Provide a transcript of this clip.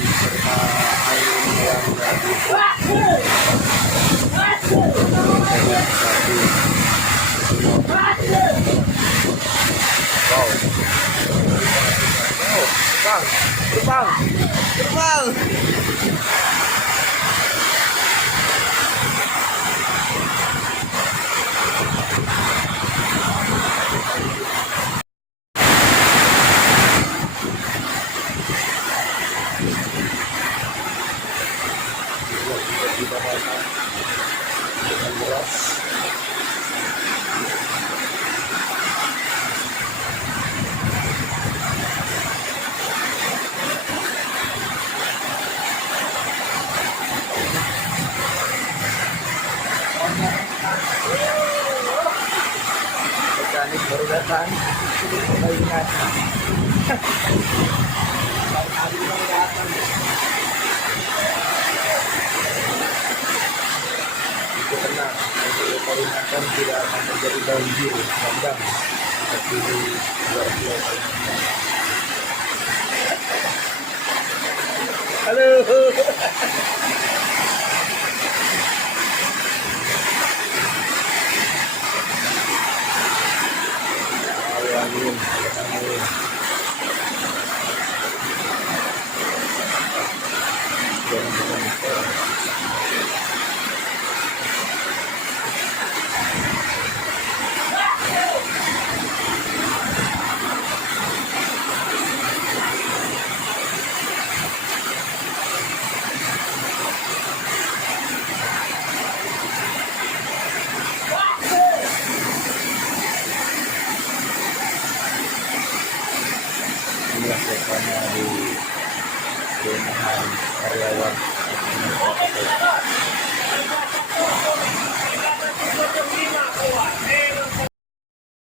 serta air yang wow, terbang, terbang, terbang. Dengan beras. Mekanik baru datang, kita ingat. Itu tenang, untuk peringatan tidak akan terjadi banjir bandang seperti di luar pulau Kalimantan. Halo. Angin. Inilah suasana di perumahan karyawan.